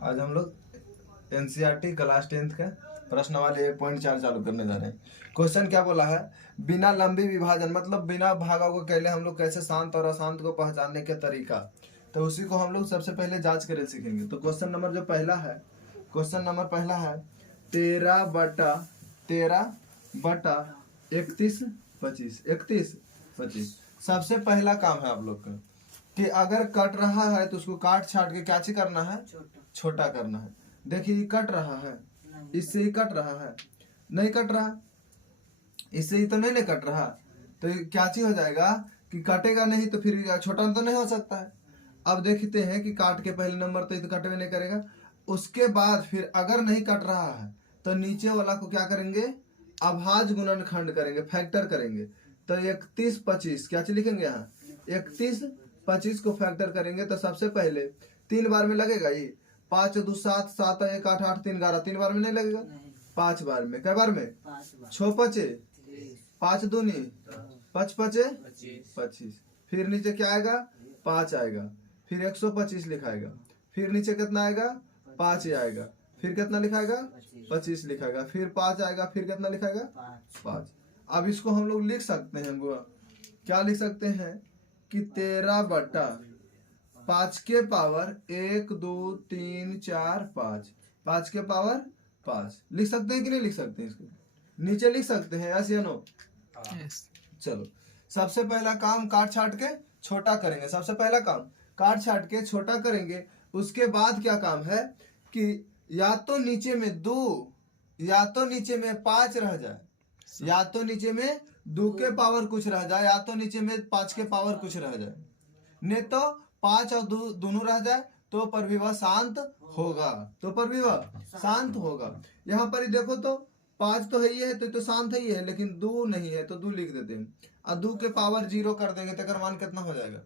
आज हम लोग एनसीईआरटी क्लास 10th का प्रश्न वाले 1.4 चालू करने जा रहे हैं। क्वेश्चन क्या बोला है, बिना लंबी विभाजन मतलब बिना भागा को कहले हम लोग कैसे शांत और अशांत को पहचानने के तरीका, तो उसी को हम लोग सबसे पहले जांच करके सीखेंगे। तो क्वेश्चन नंबर जो पहला है, क्वेश्चन नंबर पहला है 13/13/31/25। सबसे पहला काम है आप लोग का कि अगर कट रहा है तो उसको काट छाट के क्या चीज करना है, छोटा करना है। देखिए कट रहा है, इससे ही कट रहा है, नहीं कट रहा, इससे ही तो नहीं कट रहा, तो क्या चीज हो जाएगा कि कटेगा नहीं तो फिर छोटा तो नहीं हो सकता है। अब देखते हैं कि काट के पहले नंबर तो कटवे नहीं करेगा, उसके बाद फिर अगर नहीं कट रहा है तो नीचे वाला को क्या करेंगे, अभाज्य गुणनखंड करेंगे, फैक्टर करेंगे। तो 31/25 क्या चीज लिखेंगे यहाँ, 31/25 को फैक्टर करेंगे तो सबसे पहले 3 बार में लगेगा ये, 5 2 7 7 1 8 8 3 11, 3 बार में नहीं लगेगा, 5 बार में, कै बार में, 6 5 5 दूनी 5 5 25, फिर नीचे क्या आएगा 5 आएगा, फिर 125 लिखाएगा, फिर नीचे कितना आएगा 5 आएगा, फिर कितना लिखाएगा 25 लिखाएगा, फिर 5 आएगा, फिर कितना लिखाएगा 5। अब इसको हम लोग लिख सकते हैं, बुआ क्या लिख सकते हैं कि 13/5 के पावर 1 2 3 4 5, 5 के पावर 5 लिख सकते हैं कि नहीं लिख सकते हैं, इसको नीचे लिख सकते हैं, यस या नो। चलो सबसे पहला काम काट छाट के छोटा करेंगे, सबसे पहला काम काट छाट के छोटा करेंगे। उसके बाद क्या काम है कि या तो नीचे में 2 या तो नीचे में 5 रह जाए, या तो नीचे में 2 के पावर कुछ रह जाए, या तो नीचे में 5 के पावर कुछ रह जाए, नहीं तो 5 और 2 दोनों रह जाए तो परिविभव शांत होगा, तो परिविभव शांत होगा। यहाँ पर ही देखो तो 5 तो है ही है, तो शांत है ही है, लेकिन 2 नहीं है तो 2 लिख देते हैं, और 2 के पावर 0 कर देंगे तो मान कितना हो जाएगा,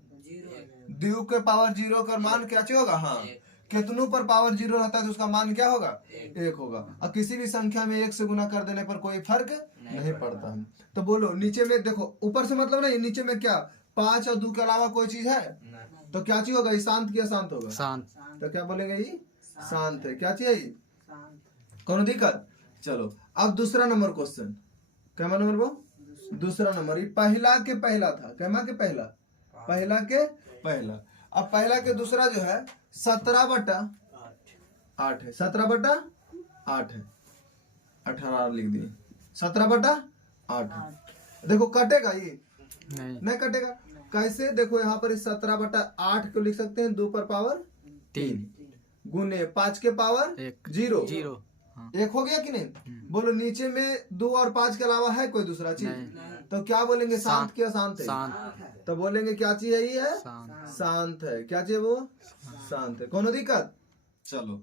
2 के पावर 0 का मान क्या चाहिए होगा, हाँ कितनों पर पावर 0 रहता है तो उसका मान क्या होगा, 1 होगा। और किसी भी संख्या में 1 से गुना कर देने पर कोई फर्क नहीं पड़ता है। तो बोलो नीचे में देखो, ऊपर से मतलब नहीं, नीचे में क्या 5 और 2 के अलावा कोई चीज है, तो क्या चीज होगा, ये शांत क्या शांत होगा, शांत। तो क्या बोलेंगे, ये शांत है, क्या चाहिए, कौन दिक्कत। चलो अब दूसरा नंबर क्वेश्चन, क्या नंबर वो, दूसरा नंबर, ये पहला के पहला था, कैमा के पहला, पहला के पहला। अब पहला के दूसरा जो है 17/8 है, 17/8 है, 18 लिख दिए, 17/8 है। देखो कटेगा ये, नहीं कटेगा, कैसे देखो यहाँ पर 17/8 को लिख सकते हैं 2 पर पावर 3 गुने 5 के पावर 0, 1 हो गया कि नहीं। बोलो नीचे में 2 और 5 के अलावा है कोई दूसरा चीज, तो क्या बोलेंगे, शांत क्या शांत है, तो बोलेंगे क्या चीज है, ये है शांत है, क्या चीज वो शांत है, कौन दिक्कत। चलो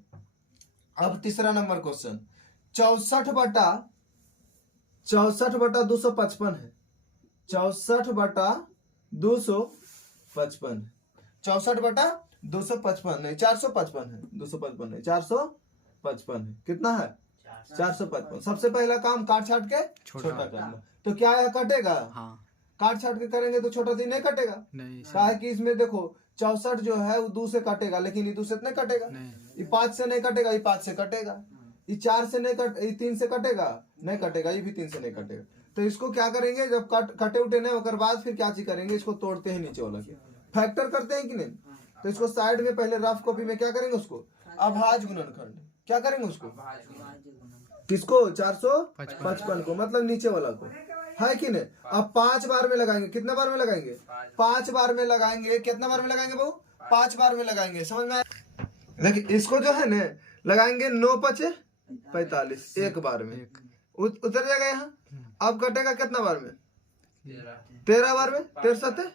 अब तीसरा नंबर क्वेश्चन 64/255 है, 64/255, 64/255 नहीं 455 है, 255 नहीं 455 है, कितना है 455। सबसे पहला काम काट छाट के छोटा करना, तो क्या यह कटेगा, हाँ काट छाट के करेंगे तो छोटा चीज नहीं कटेगा, क्या है कि इसमें देखो 64 जो है वो 2 से कटेगा, लेकिन ये 2 से नहीं कटेगा, ये 5 से नहीं कटेगा, ये 5 से कटेगा, ये 4 से नहीं ये 3 से कटेगा, नहीं कटेगा, ये भी 3 से नहीं कटेगा। तो इसको क्या करेंगे, जब कटे उठे नहीं होकर बाद फिर क्या चीज करेंगे, इसको तोड़ते हैं नीचे वाला, फैक्टर करते हैं कि नहीं। तो इसको साइड में पहले रफ कॉपी में क्या करेंगे, उसको अभाज्य गुणनखंड क्या करेंगे, उसको किसको 455 को, मतलब नीचे वाला को, है कि नहीं। अब 5 बार में लगाएंगे, कितना बार में लगाएंगे, 5 बार में लगाएंगे, कितना बार में लगाएंगे बहू, 5 बार में लगाएंगे, समझ में आया। देखिए इसको जो है ना लगाएंगे 9 5 45, 1 बार में उतर जाएगा यहाँ। अब कटेगा कितना बार में, 13 बार में, 13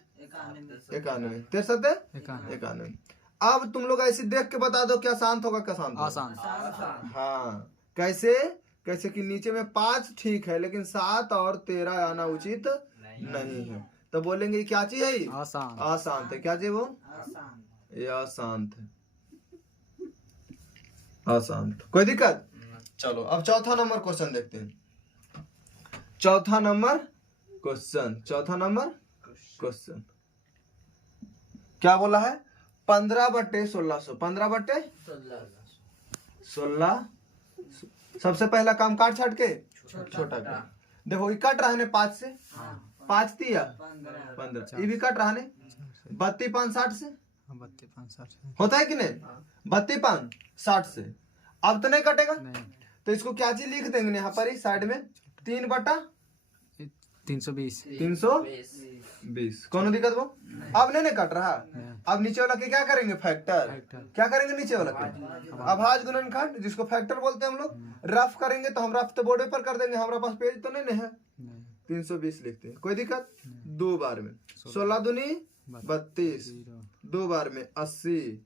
91, 13 91। अब तुम लोग ऐसे देख के बता दो क्या शांत होगा क्या शांत होगा, हाँ कैसे, कैसे कि नीचे में 5 ठीक है, लेकिन 7 और 13 आना उचित नहीं है, तो बोलेंगे क्या चीज है, अशांत है, क्या चीज वो, ये अशांत है, अशांत, कोई दिक्कत। चलो अब चौथा नंबर क्वेश्चन देखते हैं, चौथा नंबर क्वेश्चन क्या बोला है, 15/1600, 15/1600 16। सबसे पहला काम काट छाट के छोटा कर। देखो ये कट रहा है 5 से, 5 तिया 15, ये भी कट रहा है 32 5 60 से, 32 5 60 होता है कि नहीं? 32 5 60 से। अब तो नहीं कटेगा, तो इसको क्या चीज लिख देंगे यहाँ पर ही साइड में 320 320। कौन दिक्कत वो? अब नहीं कट रहा। अब नीचे वाला के क्या करेंगे? फैक्टर। क्या करेंगे नीचे वाला के? अभाज्य गुणनखंड, जिसको फैक्टर बोलते हैं हम लोग। रफ करेंगे तो हम रफ तो बोर्ड पर कर देंगे, हमारे पास पेज तो नहीं है। 320 लिखते हैं, कोई दिक्कत? 2 बार में 16 दूनी 32, 2 बार में 80,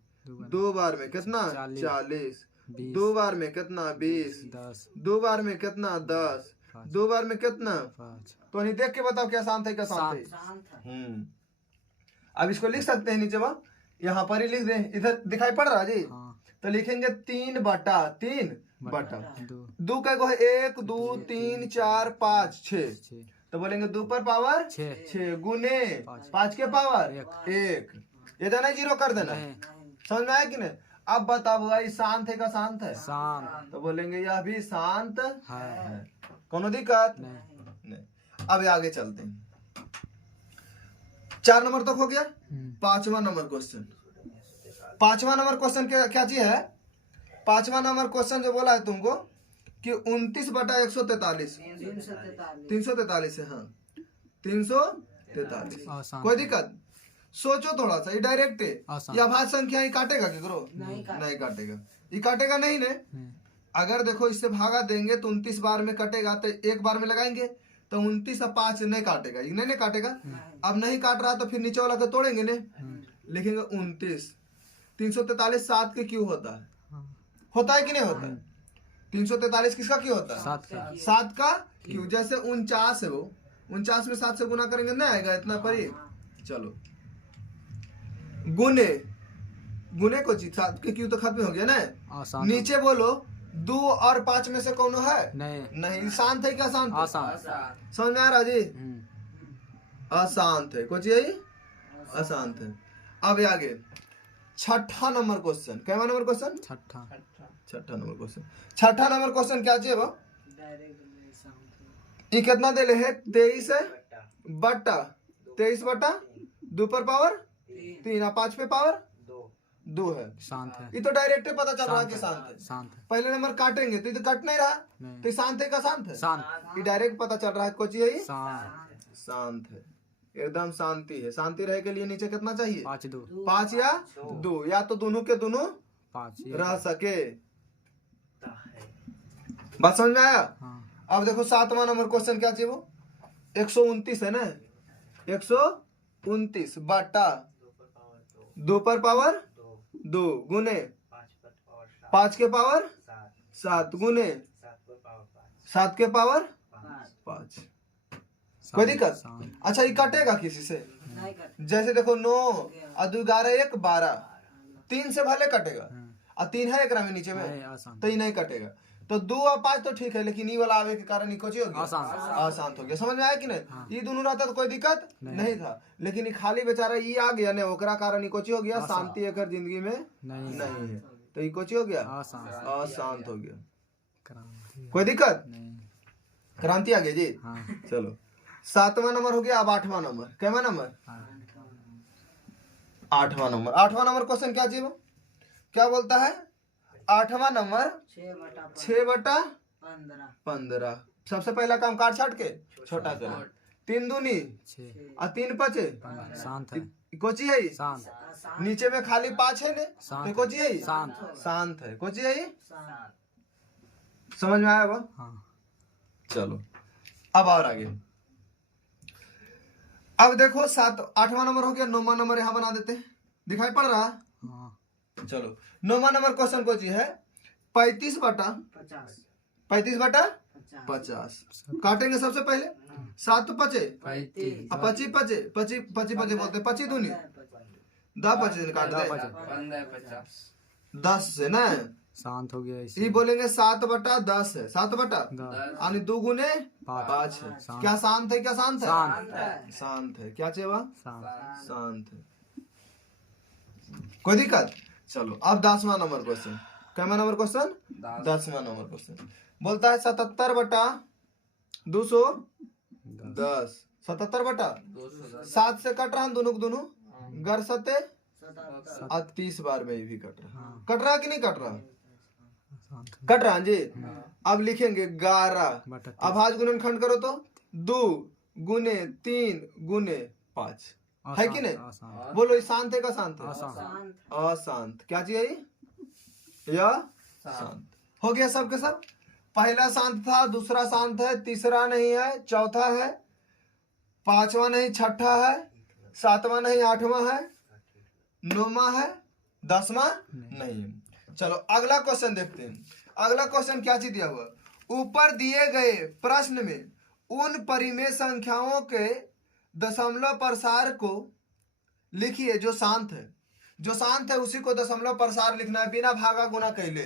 2 बार में कितना? 40, 2 बार में कितना? 20, 2 बार में कितना? 10, 2 बार में कितना? 5। तो नहीं देख के बताओ क्या शांत है, क्या शांत है? अब इसको लिख सकते हैं नीचे वहाँ, यहाँ पर ही लिख दें। इधर दिखाई पड़ रहा जी? तो लिखेंगे 3 बटा 2 का 1 2 3 4 5 6, तो बोलेंगे 2 पर पावर 6 गुने 5 के पावर 1। ये देना 0 कर देना, समझ में आया कि नहीं? अब बताओ भाई शांत है का शांत है? शांत। तो बोलेंगे यह भी शांत है। कोनो दिक्कत नहीं। अब आगे चलते हैं। 4 नंबर तक हो गया। 5वां नंबर क्वेश्चन। 5वां नंबर क्वेश्चन क्या चीज है? 5वां नंबर क्वेश्चन जो बोला है तुमको कि 29 बटा 143 343 है। हाँ 343। कोई दिक्कत? सोचो थोड़ा सा, ये डायरेक्ट है। ये अभाज्य संख्या ही काटेगा केकरो? नहीं काटेगा। ये काटेगा नहीं ने? अगर देखो इससे भागा देंगे तो 29 बार में कटेगा, तो एक बार में लगाएंगे तो 29 और 5 नहीं काटेगा। ये नहीं काटेगा। अब नहीं काट रहा तो फिर नीचे वाला को तोड़ेंगे ने, लिखेंगे 29। 343 7 के क्यों होता है? होता है कि नहीं होता है? 343 किसका क्यों होता है? 7 का क्यों। जैसे 49 है, वो 49 में 7 से गुना करेंगे नहीं आएगा इतना पर ही। चलो गुने को चीज 7 के क्यों तो खत्म हो गया ना। नीचे बोलो 2 और 5 में से कौन है? नहीं। शांत है क्या शांत? समझ में आ रहा जी? अशांत है। कुछ यही अशांत है। अब आगे 6ठा नंबर क्वेश्चन। कैवा नंबर क्वेश्चन? 6ठा नंबर क्वेश्चन। 6ठा नंबर क्वेश्चन क्या चाहिए वो? ये कितना दे ले है? 23 बटा 2 पर पावर 3 और 5 पे पावर 2 है। शांत है। ये तो डायरेक्ट पता चल रहा है कि शांत है। पहले नंबर काटेंगे तो कट नहीं रहा, तो शांत है का शांत है? ये डायरेक्ट पता चल रहा है। कुछ यही शांत है, एकदम शांति है। शांति रहे के लिए नीचे कितना चाहिए? 5 या 2, या तो दोनों के दोनों 5 रह सके। बात समझ में आया? अब देखो 7वां नंबर क्वेश्चन क्या चाहिए वो? 129 है ना। 129 बटा 2 पर पावर 2 गुने 5 के पावर 7 गुने 7 के पावर 5। कोई दिक्कत? अच्छा ये कटेगा किसी से? जैसे देखो 9 और 2 11 1 12, 3 से भले कटेगा और 3 है एक में नीचे में, तो ये नहीं कटेगा। तो 2 और 5 तो ठीक है, लेकिन ये वाला आवे के कारण हो गया अशांत हो गया। समझ में आया कि नहीं? ये दोनों रहता तो कोई दिक्कत नहीं था, लेकिन ये खाली बेचारा ये आ गया ने, ओकरा कारण ही हो गया। शांति एक जिंदगी में नहीं है, तो ये हो गया अशांत हो गया। कोई दिक्कत? क्रांति आ गया जी। चलो 7वां नंबर हो गया। अब 8वां नंबर। कैवा नंबर? 8वां नंबर। 8वां नंबर क्वेश्चन क्या चाहिए? क्या बोलता है? 8वां नंबर 6 बटा 15। सबसे पहला काम काट छाट के छोटा करें। 3 दूनी और 3 5 शांत है। कोची है? नीचे में खाली 5 है ने, कोची है? शांत है। कोची है? समझ में आया वो? चलो अब और आगे। अब देखो 8वां नंबर हो गया। 9वां नंबर यहाँ बना देते हैं, दिखाई पड़ रहा? चलो 9वां नंबर क्वेश्चन को जी है 35 बटा 50। काटेंगे सबसे पहले 7 5 25 बोलते 25 दूनी 10 25 काट दे 10 से ना। शांत हो गया। ये बोलेंगे 7 बटा 10 है। 7 बटा यानी 2 गुने 5 है। क्या शांत है? क्या शांत है? शांत है। क्या चाहिए? शांत है। कोई दिक्कत? चलो अब 10वां नंबर क्वेश्चन। कैमा नंबर क्वेश्चन? 10वां नंबर क्वेश्चन बोलता है 77/210। 77/7 से कट रहा है दोनों को दोनों, गर सते 30 बार में भी कट रहा है। कट रहा कि नहीं कट रहा? कट रहा जी। अब लिखेंगे 11। अब आज गुणनखंड करो तो 2 गुने 3 गुने 5 है कि नहीं? बोलो ये शांत है का शांत है? अशांत। क्या चाहिए यह शांत। हो गया सब के सब। पहला शांत था, दूसरा शांत है, तीसरा नहीं है, चौथा है, पांचवा नहीं, छठा है, सातवां नहीं, आठवां है, नौवां है, 10वां नहीं। चलो अगला क्वेश्चन देखते हैं। अगला क्वेश्चन क्या चीज दिया हुआ? ऊपर दिए गए प्रश्न में उन परिमेय संख्याओं के दशमलव प्रसार को लिखिए जो शांत है। जो शांत है उसी को दशमलव प्रसार लिखना है, बिना भागा गुना कैले।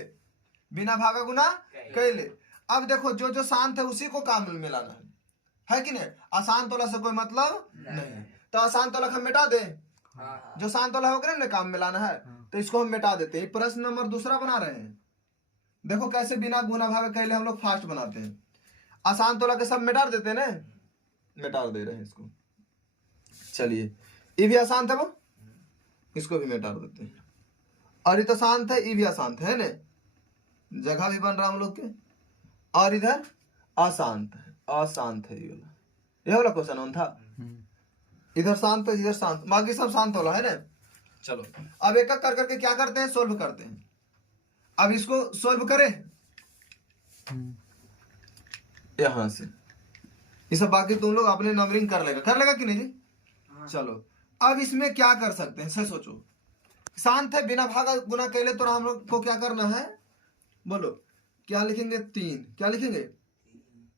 बिना भागा गुना कैले। अब देखो जो जो शांत है उसी को काम में मिलाना है कि नहीं? अशांत वाला से कोई मतलब नहीं, तो अशांत वाला हम मिटा दें। जो शांत वाला होगा ना काम मिलाना है, तो इसको हम मिटा देते हैं। प्रश्न नंबर दूसरा बना रहे हैं। देखो कैसे बिना गुना भागा कैले हम लोग फास्ट बनाते हैं। अशांत वाला के सब मिटा देते हैं ना, मिटा दे रहे हैं इसको। चलिए ये भी अशांत है, वो इसको भी मिटा देते हैं। और ये तो शांत है, ये भी अशांत है ना, जगह भी बन रहा हम लोग के। और इधर अशांत है, अशांत है ये वाला क्वेश्चन ऑन था। इधर शांत है, इधर शांत, बाकी सब शांत वाला है ना। चलो अब एक एक कर करके क्या करते हैं, सोल्व करते हैं। अब इसको सोल्व करें यहां से। ये सब बाकी तुम लोग अपने नंबरिंग कर लेगा कि नहीं जी? चलो अब इसमें क्या कर सकते हैं, सही सोचो। शांत है, बिना भागा गुना कैले, तो हम लोग को क्या करना है? बोलो क्या लिखेंगे? 3। क्या लिखेंगे?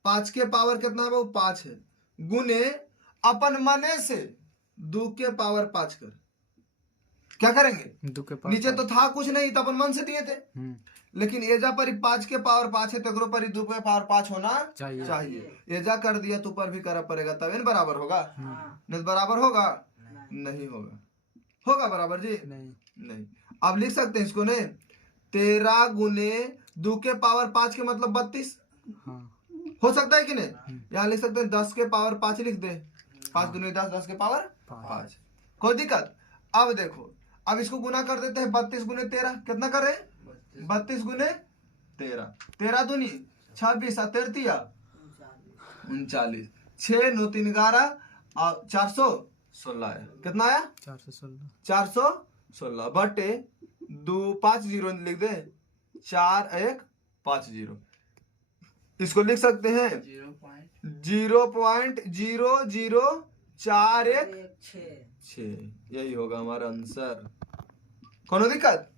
5 के पावर कितना है वो? 5 है। गुने अपन मने से 2 के पावर 5 कर। क्या करेंगे? 2 के पावर नीचे तो था कुछ नहीं, तो अपन मन से दिए थे। लेकिन एजा पर 5 के पावर 5 है, तो पर 2 के पावर 5 होना चाहिए। एजा कर दिया तो ऊपर भी करना पड़ेगा, तब बराबर होगा। नहीं बराबर होगा? नहीं होगा। होगा बराबर जी? नहीं। अब लिख सकते हैं इसको ने 13 गुने 2 के पावर 5 के मतलब 32। हो सकता है कि नहीं? यहाँ लिख सकते हैं 10 के पावर 5 लिख दे। 5 दुनी 10, 10 के पावर 5। कोई दिक्कत? अब देखो अब इसको गुना कर देते हैं। 32 गुने 13 कितना करे? 32 गुने 13, 13 दूनी 26 और 33 39, 6 9 3 11 और 416 है। कितना आया? 416 बटे 2 5 0 लिख दे, 4 1 5 0। इसको लिख सकते हैं 0.00416। यही होगा हमारा आंसर। कोनो दिक्कत?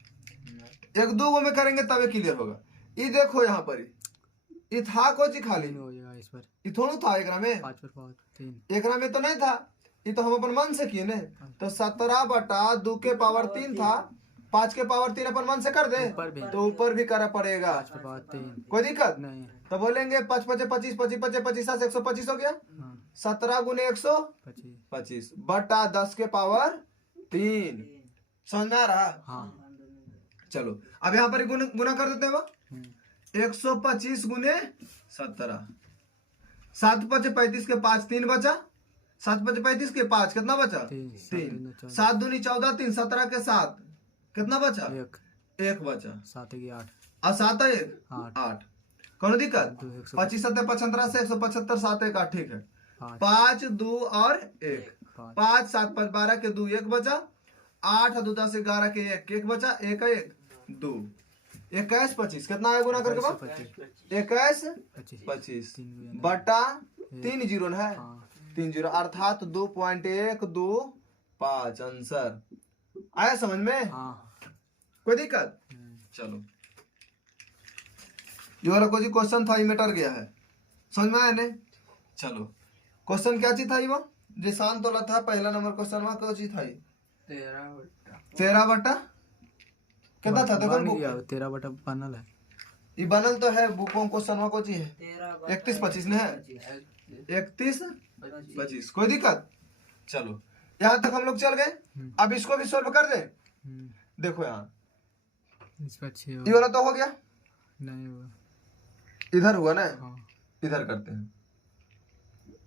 1 2 गो में करेंगे तब क्लियर होगा। ये देखो यहाँ पर ये था कोची खाली हो जाएगा इस पर। ये थोड़ा था एकरा में, 5 पर पावर 3 एकरा में तो नहीं था। ये तो हम अपन मन से किए ने। तो 17/2 के पावर 3 था, 5 के पावर 3 अपन मन से कर दे, तो ऊपर भी करना पड़ेगा। 5 पर पावर 3 कोई दिक्कत नहीं। तो बोलेंगे 5 5 25 25 25 25 125 हो गया। 17 गुने 125 बटा 10 के पावर 3। समझ में आ रहा? चलो अब यहाँ पर गुना कर देते हैं वो। 125 गुने 17, 7 5 35 के 5 3 बचा, 7 5 35 के 5 कितना बचा? 3। 7 दूनी 14 3 17 के 7 कितना बचा? 1 बचा। 7 की 8 और 7 1 8। कौन दिक्कत? 25 7 75 से 175 7 1 8 ठीक है। 5 2 और 1 5 7 5 12 के 2 1 बचा, 8 2 10 11 के 1 1 बचा, 1 1 2 21 25 कितना आया गुना करके बाद? 21 25 बटा 3 जीरो है, 3 जीरो अर्थात 2.125 आंसर आया समझ में? कोई दिक्कत? चलो ये वाला कोई क्वेश्चन था, ये मिटर गया है। समझ में आया ने? चलो क्वेश्चन क्या चीज था ये? वो जो शांत वाला था पहला नंबर क्वेश्चन वहां क्या चीज था? 13 बटा कितना था? देखो 13 बटा बनल है। ये बनल तो है बुकों क्वेश्चन में कोची है 31 25 ने है 31 25। कोई दिक्कत? चलो यहाँ तक हम लोग चल गए। अब इसको भी सोल्व कर दे। देखो यहाँ इस पर 6 ये वाला तो हो गया, नहीं हुआ। इधर हुआ ना, हाँ इधर करते हैं।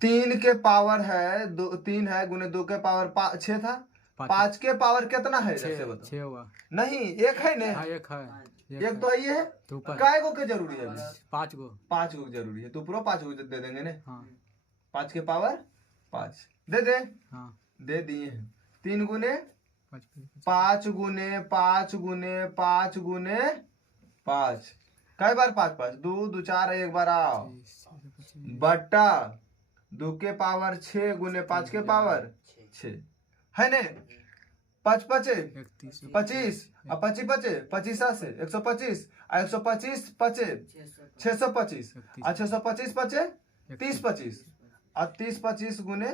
3 के पावर है 2, 3 है गुने 2 के पावर 6 था। 5 के पावर कितना है जैसे बताओ। 6 हुआ। नहीं एक है ना, हाँ एक है, एक तो ये है। तो ऊपर काय गो के जरूरी है अभी? 5 गो। 5 गो जरूरी है, तो पूरा 5 गो दे देंगे ना। हाँ 5 के पावर 5 दे दे, हाँ दे दिए हैं। 3 गुने 5 5 गुने 5 गुने 5 गुने 5, कई बार 5 5 2 2 4 एक बार आओ बट्टा 2 के पावर 6 गुने 5 के पावर 6 है ने। 5 पचे 25 और 25 पचे 25 से 125 और 125 पचे 625 और 625 पचे 30 25 और 30 25 गुने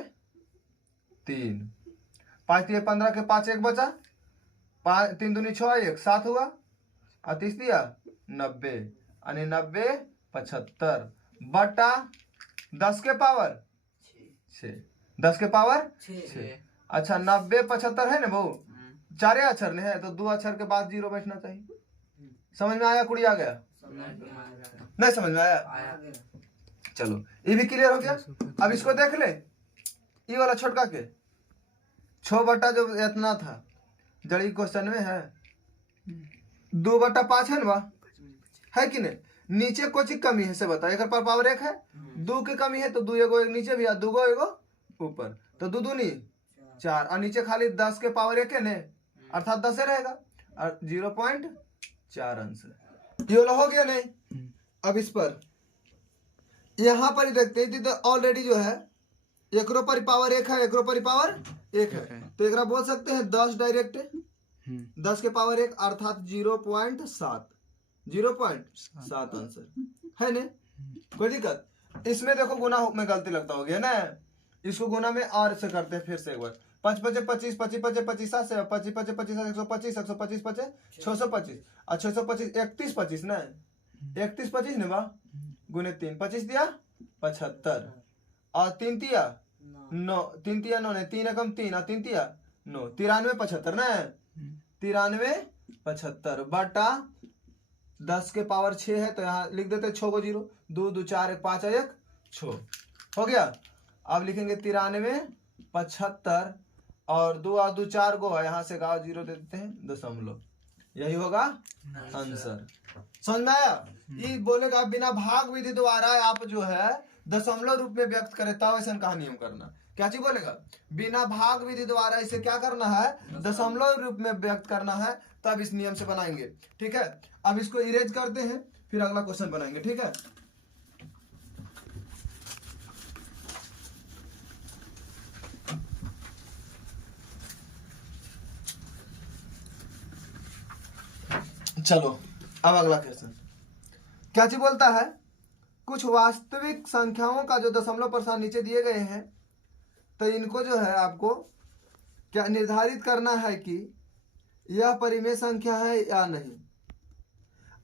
3, 5 दिए 15 के 5 एक बचा, 3 दूनी 6 1 7 हुआ और 30 दिया 90 यानी 90 75 बटा 10 के पावर 6, 10 के पावर 6। अच्छा 90 75 है ना वो, 4 अक्षर ने है तो 2 अक्षर के बाद 0 बैठना चाहिए। समझ में आया कुड़ी? आ गया? नहीं समझ में आया? चलो ये भी क्लियर हो गया। अब इसको देख ले, ये वाला छोटका के 6 बटा जो इतना था जड़ी क्वेश्चन में है 2 बटा 5 है ना, है कि नहीं? नीचे कुछ कमी है से बता, एक पर पावर 1 है, 2 की कमी है तो 2 एगो एक नीचे भी है, 2 गो एगो ऊपर, तो 2 दूनी 4 और नीचे खाली 10 के पावर 1 है ने, अर्थात 10 रहेगा और 0.4 आंसर। ये वाला हो गया नहीं? अब इस पर यहाँ पर ही देखते हैं तो ऑलरेडी जो है एकरो पर पावर 1 है, एकरो पर पावर 1 है, तो एक बोल सकते हैं 10 डायरेक्ट 10 के पावर 1 अर्थात 0.7 0.7 आंसर है ने। कोई दिक्कत? इसमें देखो गुना में गलती लगता हो गया ना, इसको गुना में और से करते हैं फिर से एक बार। 5 5 25 25 25 25 से 25 25 25 125 125 25 625 और 625 31 25 ना, 31 25 ने बा गुने 3 25 दिया 75 और 3 तिया 9 3 तिया 9 ने 3 एकम 3 और 3 तिया 9 93 75 ना, 93 75 बटा 10 के पावर 6 है तो यहाँ लिख देते 6 को 0 2 2 4 1 5 1 6 हो गया। अब लिखेंगे 93 75 और 2 और 2 4 गो है, यहाँ से गाँव 0 दे देते हैं दशमलव, यही होगा आंसर। समझ में आया? ये बोलेगा बिना भाग विधि द्वारा आप जो है दशमलव रूप में व्यक्त करें तब ऐसा कहा नियम करना। क्या चीज बोलेगा? बिना भाग विधि द्वारा इसे क्या करना है? दशमलव रूप में व्यक्त करना है, तब इस नियम से बनाएंगे। ठीक है, अब इसको इरेज करते हैं फिर अगला क्वेश्चन बनाएंगे। ठीक है, चलो अब अगला क्वेश्चन क्या चीज बोलता है? कुछ वास्तविक संख्याओं का जो दशमलव प्रस्थान नीचे दिए गए हैं तो इनको जो है आपको क्या निर्धारित करना है कि यह परिमेय संख्या है या नहीं।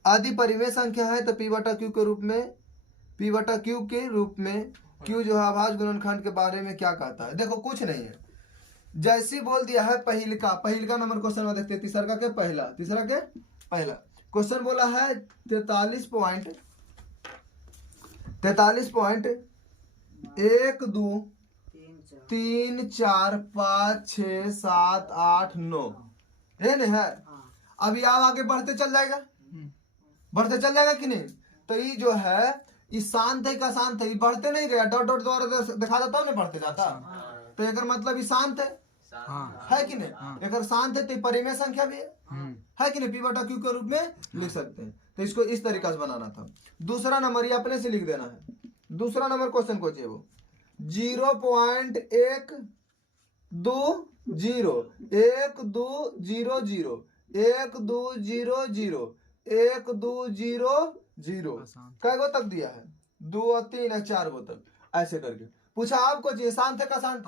यदि परिमेय संख्या है तो P/Q के रूप में P/Q के रूप में Q जो है अभाज्य गुणनखंड के बारे में क्या कहता है? देखो कुछ नहीं है, जैसी बोल दिया है पहिल का नंबर क्वेश्चन में देखते हैं। तीसरा के पहला क्वेश्चन बोला है 43 पॉइंट 1 2 3 4 5 6 7 8 9 ये नहीं है। अभी आप आगे बढ़ते चल जाएगा कि नहीं? तो ये जो है ये शांत है का शांत है, ये बढ़ते नहीं गया, डॉट डॉट द्वारा दिखा देता हूँ ना बढ़ते जाता, तो एक मतलब ये शांत है कि नहीं? एक शांत है तो परिमेय संख्या भी है कि नहीं? P/Q के रूप में लिख सकते हैं। तो इसको इस तरीका से बनाना था। दूसरा नंबर ये अपने से लिख देना है। दूसरा नंबर क्वेश्चन को चाहिए वो 0.1 2 0 1 2 0 0 1 2 0 0 1 2 0 0 कै गो तक दिया है? 2 और 3 और 4 गो तक, ऐसे करके पूछा आपको चाहिए शांत है का शांत?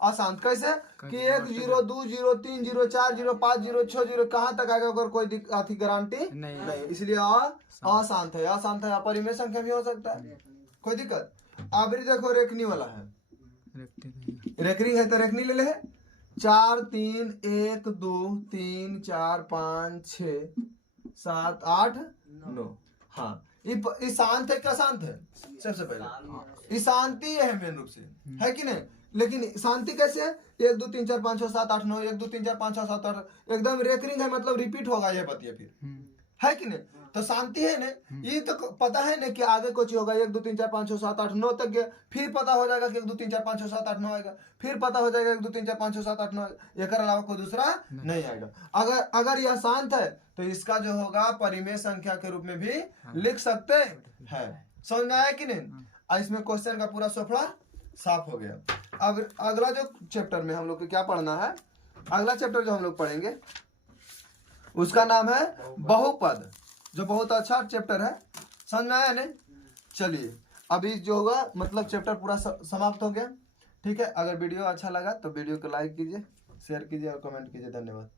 आसान कैसे कि 1 0 2 0 3 0 4 0 5 0 6 0 कहाँ तक आएगा अगर कोई गारंटी नहीं, इसलिए अशांत है। अशांत है अपरिमेय संख्या भी हो सकता है, कोई दिक्कत? आबरी देखो रेखनी वाला है, रेखनी है तो रेखनी ले ले 4 3 1 2 3 4 5 6 7 8 9। हाँ, ये शांत है क्या? शांत है सबसे पहले, ये शांति है मेन रूप से, है कि नहीं? लेकिन शांति कैसे है? 1 2 3 4 5 6 7 8 9, 1 2 3 4 5 6 7 8, एकदम रेकरिंग है, मतलब रिपीट होगा ये बतिया फिर, है कि नहीं? तो शांति है ना, ये तो पता है ना कि आगे कुछ होगा, 1 2 3 4 5 6 7 8 9 तक गया, फिर पता हो जाएगा कि 1 2 3 4 5 6 7 8 9 आएगा, फिर पता हो जाएगा 1 2 3 4 5 6 7 8 9 आएगा, एक अलावा कोई दूसरा नहीं आएगा। अगर यह शांत है तो इसका जो होगा परिमेय संख्या के रूप में भी लिख सकते हैं। समझ में आया कि नहीं? इसमें क्वेश्चन का पूरा सोफड़ा साफ हो गया। अब अगला जो चैप्टर में हम लोग को क्या पढ़ना है, अगला चैप्टर जो हम लोग पढ़ेंगे उसका नाम है बहुपद, जो बहुत अच्छा चैप्टर है। समझ में आया नहीं? चलिए अभी जो होगा मतलब चैप्टर पूरा समाप्त हो गया। ठीक है, अगर वीडियो अच्छा लगा तो वीडियो को लाइक कीजिए, शेयर कीजिए और कमेंट कीजिए। धन्यवाद।